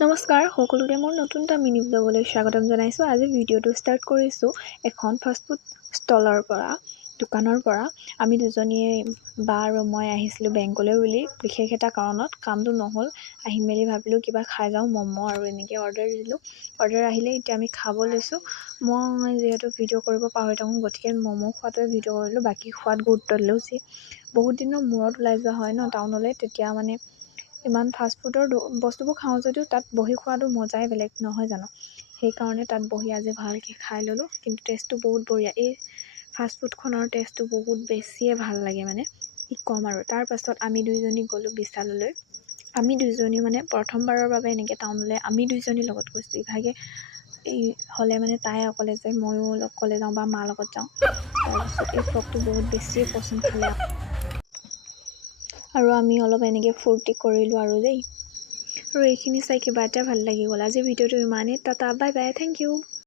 নমস্কাৰ সকলোকে মোৰ নতুন এটা মিনি ব্লগলৈ স্বাগতম জনাইছোঁ। আজি ভিডিঅ'টো ষ্টাৰ্ট কৰিছোঁ এখন ফাষ্টফুড দোকানৰ পৰা। আমি দুজনীয়ে বা আৰু মই আহিছিলোঁ বেংকলৈ বুলি বিশেষ এটা কাৰণত, কামটো নহ'ল। আহি মেলি ভাবিলোঁ কিবা খাই যাওঁ, ম'ম' আৰু এনেকৈ অৰ্ডাৰ দিলোঁ। অৰ্ডাৰ আহিলে এতিয়া আমি খাব লৈছোঁ। মই যিহেতু ভিডিঅ' কৰিব পাহৰি থাকোঁ, গতিকে ম'ম' খোৱাটোৱে ভিডিঅ' কৰিলোঁ, বাকী খোৱাত গুৰুত্ব দিলোঁ। বহুত দিনৰ মূৰত ওলাই যোৱা হয় ন টাউনলৈ, তেতিয়া মানে ইমান ফাষ্টফুডৰ বস্তুবোৰ খাওঁ যদিও তাত বহি খোৱাটো মজাই বেলেগ নহয় জানো। সেইকাৰণে তাত বহি আজি ভালকৈ খাই ল'লোঁ, কিন্তু টেষ্টটো বহুত বঢ়িয়া। এই ফাষ্টফুডখনৰ টেষ্টটো বহুত বেছিয়ে ভাল লাগে, মানে কি ক'ম আৰু। তাৰপাছত আমি দুইজনী গ'লোঁ বিশাললৈ। আমি দুইজনী মানে প্ৰথমবাৰৰ বাবে এনেকৈ টাউনলৈ আমি দুইজনীৰ লগত গৈছোঁ। ইভাগে এই হ'লে মানে তাই অকলে যায়, ময়ো অকলে যাওঁ বা মাৰ লগত যাওঁ। তাৰপিছত এই ফ্ৰকটো বহুত বেছিয়ে পচন্দ খালে আৰু আমি অলপ এনেকৈ ফূৰ্তি কৰিলোঁ আৰু দেই। আৰু এইখিনি চাই কিবা এটা ভাল লাগি গ'ল। আজি ভিডিঅ'টো ইমানেই। Tata, bye bye, thank U.